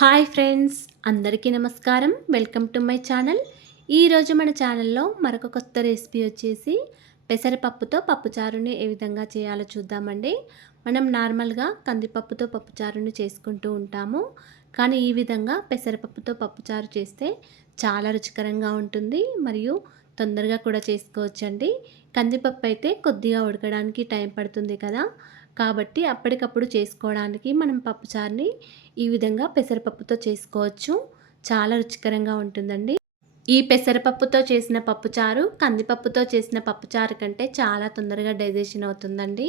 Hi friends, అందరికీ నమస్కారం. Welcome to my channel. ఈరోజు మన ఛానల్లో మరొక కొత్త రెసిపీ వచ్చేసి పెసరపప్పుతో పప్పుచారుని ఏ విధంగా చేయాలో చూద్దామండి. మనం నార్మల్గా కందిపప్పుతో పప్పుచారుని చేసుకుంటూ ఉంటాము, కానీ ఈ విధంగా పెసరపప్పుతో పప్పుచారు చేస్తే చాలా రుచికరంగా ఉంటుంది మరియు తొందరగా కూడా చేసుకోవచ్చండి. కందిపప్పు అయితే కొద్దిగా ఉడకడానికి టైం పడుతుంది కదా, కాబట్టి అప్పటికప్పుడు చేసుకోవడానికి మనం పప్పుచారుని ఈ విధంగా పెసరపప్పుతో చేసుకోవచ్చు. చాలా రుచికరంగా ఉంటుందండి. ఈ పెసరపప్పుతో చేసిన పప్పుచారు కందిపప్పుతో చేసిన పప్పుచారు కంటే చాలా తొందరగా డైజెషన్ అవుతుందండి.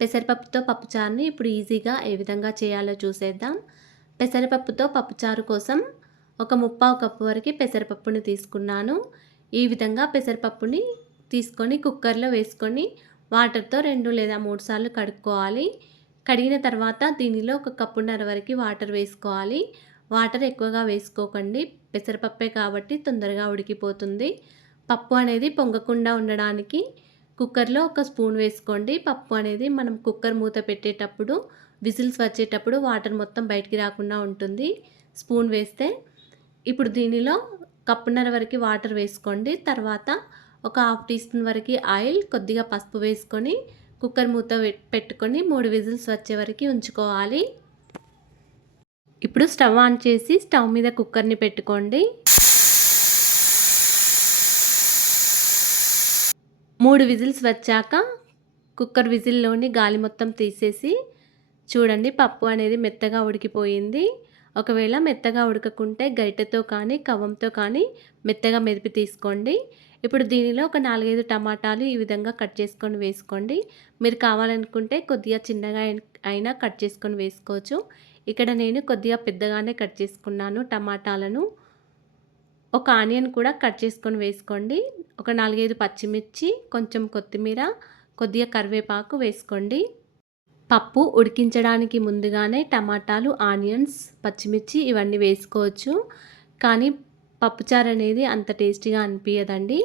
పెసరపప్పుతో పప్పుచారుని ఇప్పుడు ఈజీగా ఏ విధంగా చేయాలో చూసేద్దాం. పెసరపప్పుతో పప్పుచారు కోసం ఒక ముప్పావు కప్పు వరకు పెసరపప్పుని తీసుకున్నాను. ఈ విధంగా పెసరపప్పుని తీసుకొని కుక్కర్లో వేసుకొని వాటర్తో 2 లేదా 3 సార్లు కడుక్కోవాలి. కడిగిన తర్వాత దీనిలో ఒక కప్పున్నర వరకు వాటర్ వేసుకోవాలి. వాటర్ ఎక్కువగా వేసుకోకండి, పెసరపప్పే కాబట్టి తొందరగా ఉడికిపోతుంది. పప్పు అనేది పొంగకుండా ఉండడానికి కుక్కర్లో ఒక స్పూన్ వేసుకోండి. పప్పు అనేది మనం కుక్కర్ మూత పెట్టేటప్పుడు విజిల్స్ వచ్చేటప్పుడు వాటర్ మొత్తం బయటికి రాకుండా ఉంటుంది స్పూన్ వేస్తే. ఇప్పుడు దీనిలో కప్పున్నర వరకు వాటర్ వేసుకోండి. తర్వాత ఒక హాఫ్ టీ స్పూన్ వరకు ఆయిల్, కొద్దిగా పసుపు వేసుకొని కుక్కర్ మూత పెట్టుకొని 3 విజిల్స్ వచ్చే వరకు ఉంచుకోవాలి. ఇప్పుడు స్టవ్ ఆన్ చేసి స్టవ్ మీద కుక్కర్ని పెట్టుకోండి. 3 విజిల్స్ వచ్చాక కుక్కర్ విజిల్లోని గాలి మొత్తం తీసేసి చూడండి, పప్పు అనేది మెత్తగా ఉడికిపోయింది. ఒకవేళ మెత్తగా ఉడకకుంటే గరిటెతో కానీ కవ్వంతో కానీ మెత్తగా మెదిపి తీసుకోండి. ఇప్పుడు దీనిలో ఒక 4-5 టమాటాలు ఈ విధంగా కట్ చేసుకొని వేసుకోండి. మీరు కావాలనుకుంటే కొద్దిగా చిన్నగా అయినా కట్ చేసుకొని వేసుకోవచ్చు. ఇక్కడ నేను కొద్దిగా పెద్దగానే కట్ చేసుకున్నాను టమాటాలను. ఒక ఆనియన్ కూడా కట్ చేసుకొని వేసుకోండి. ఒక 4-5 పచ్చిమిర్చి, కొంచెం కొత్తిమీర, కొద్దిగా కరివేపాకు వేసుకోండి. పప్పు ఉడికించడానికి ముందుగానే టమాటాలు, ఆనియన్స్, పచ్చిమిర్చి ఇవన్నీ వేసుకోవచ్చు, కానీ పప్పుచారు అనేది అంత టేస్టీగా అనిపించదండి.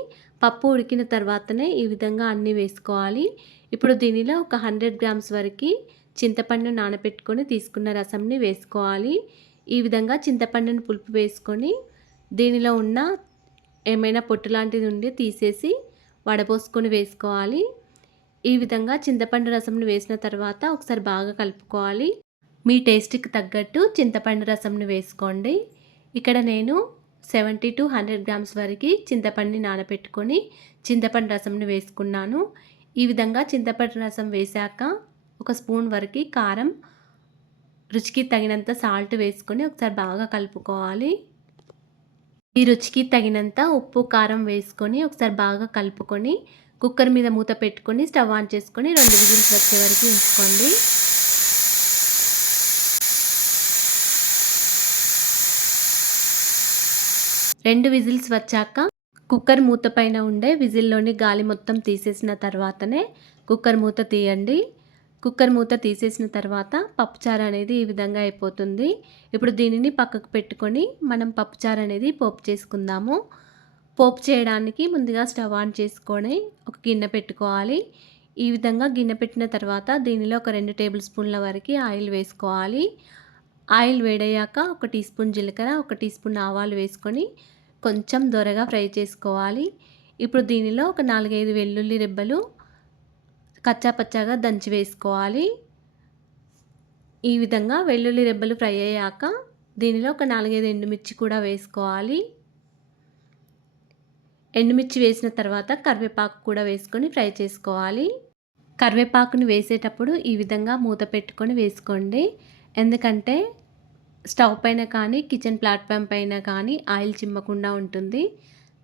పప్పు ఉడికిన తర్వాతనే ఈ విధంగా అన్నీ వేసుకోవాలి. ఇప్పుడు దీనిలో ఒక 100 గ్రామ్స్ వరకు చింతపండు నానబెట్టుకొని తీసుకున్న రసంని వేసుకోవాలి. ఈ విధంగా చింతపండుని పులుపు వేసుకొని దీనిలో ఉన్న ఏమైనా పొట్టు లాంటిది ఉండి తీసేసి వడపోసుకొని వేసుకోవాలి. ఈ విధంగా చింతపండు రసంని వేసిన తర్వాత ఒకసారి బాగా కలుపుకోవాలి. మీ టేస్ట్కి తగ్గట్టు చింతపండు రసంని వేసుకోండి. ఇక్కడ నేను 70-100 గ్రామ్స్ వరకు చింతపండుని నానబెట్టుకొని చింతపండు రసంని వేసుకున్నాను. ఈ విధంగా చింతపండు రసం వేశాక ఒక స్పూన్ వరకు కారం, రుచికి తగినంత సాల్ట్ వేసుకొని ఒకసారి బాగా కలుపుకోవాలి. ఈ రుచికి తగినంత ఉప్పు, కారం వేసుకొని ఒకసారి బాగా కలుపుకొని కుక్కర్ మీద మూత పెట్టుకొని స్టవ్ ఆన్ చేసుకొని 2 విజిల్స్ వచ్చే వరకు ఉంచుకోండి. 2 విజిల్స్ వచ్చాక కుక్కర్ మూత పైన ఉండే విజిల్లోని గాలి మొత్తం తీసేసిన తర్వాతనే కుక్కర్ మూత తీయండి. కుక్కర్ మూత తీసేసిన తర్వాత పప్పుచారు అనేది ఈ విధంగా అయిపోతుంది. ఇప్పుడు దీనిని పక్కకు పెట్టుకొని మనం పప్పుచారు అనేది పోపు చేసుకుందాము. పోపు చేయడానికి ముందుగా స్టవ్ ఆన్ చేసుకొని ఒక గిన్నె పెట్టుకోవాలి. ఈ విధంగా గిన్నె పెట్టిన తర్వాత దీనిలో ఒక 2 టేబుల్ స్పూన్ల వరకు ఆయిల్ వేసుకోవాలి. ఆయిల్ వేడయ్యాక ఒక టీ స్పూన్ జీలకర్ర, ఒక టీ స్పూన్ ఆవాలు వేసుకొని కొంచెం దోరగా ఫ్రై చేసుకోవాలి. ఇప్పుడు దీనిలో ఒక 4-5 వెల్లుల్లి రెబ్బలు కచ్చాపచ్చాగా దంచి వేసుకోవాలి. ఈ విధంగా వెల్లుల్లి రెబ్బలు ఫ్రై అయ్యాక దీనిలో ఒక 4-5 ఎండుమిర్చి కూడా వేసుకోవాలి. ఎండుమిర్చి వేసిన తర్వాత కరివేపాకు కూడా వేసుకొని ఫ్రై చేసుకోవాలి. కరివేపాకుని వేసేటప్పుడు ఈ విధంగా మూత పెట్టుకొని వేసుకోండి, ఎందుకంటే స్టవ్ పైన కానీ కిచెన్ ప్లాట్ఫామ్ పైన కానీ ఆయిల్ చిమ్మకుండా ఉంటుంది.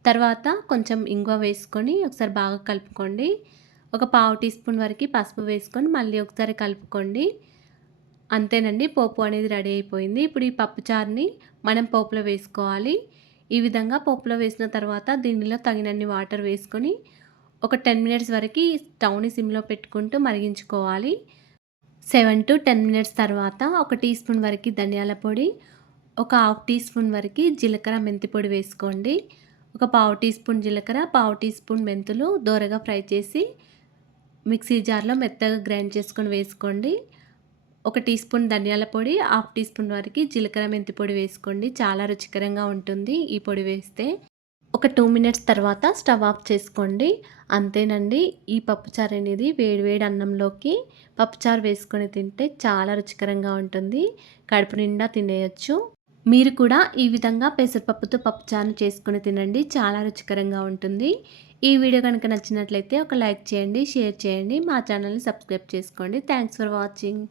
తర్వాత కొంచెం ఇంగువ వేసుకొని ఒకసారి బాగా కలుపుకోండి. ఒక పావు టీ స్పూన్ వరకు పసుపు వేసుకొని మళ్ళీ ఒకసారి కలుపుకోండి. అంతేనండి, పోపు అనేది రెడీ అయిపోయింది. ఇప్పుడు ఈ పప్పుచారుని మనం పోపులో వేసుకోవాలి. ఈ విధంగా పోపులో వేసిన తర్వాత దీనిలో తగినన్ని వాటర్ వేసుకొని ఒక 10 మినిట్స్ వరకు స్టవ్ని సిమ్లో పెట్టుకుంటూ మరిగించుకోవాలి. 7-10 మినిట్స్ తర్వాత ఒక టీ స్పూన్ వరకు ధనియాల పొడి, ఒక హాఫ్ టీ స్పూన్ వరకు జీలకర్ర, మెంతి పొడి వేసుకోండి. ఒక పావు టీ స్పూన్ జీలకర్ర, పావు టీ స్పూన్ మెంతులు దోరగా ఫ్రై చేసి మిక్సీ జార్లో మెత్తగా గ్రైండ్ చేసుకొని వేసుకోండి. ఒక టీ స్పూన్ ధనియాల పొడి, హాఫ్ టీ స్పూన్ వరకు జీలకర్ర మెంతి పొడి వేసుకోండి. చాలా రుచికరంగా ఉంటుంది ఈ పొడి వేస్తే. ఒక 2 మినిట్స్ తర్వాత స్టవ్ ఆఫ్ చేసుకోండి. అంతేనండి. ఈ పప్పుచారు అనేది వేడి వేడి అన్నంలోకి పప్పుచారు వేసుకొని తింటే చాలా రుచికరంగా ఉంటుంది. కడుపు నిండా తినేయొచ్చు. మీరు కూడా ఈ విధంగా పెసరపప్పుతో పప్పుచారుని చేసుకొని తినండి. చాలా రుచికరంగా ఉంటుంది. ఈ వీడియో కనుక నచ్చినట్లయితే ఒక లైక్ చేయండి, షేర్ చేయండి. మా ఛానల్‌ని సబ్స్క్రైబ్ చేసుకోండి. Thanks for watching.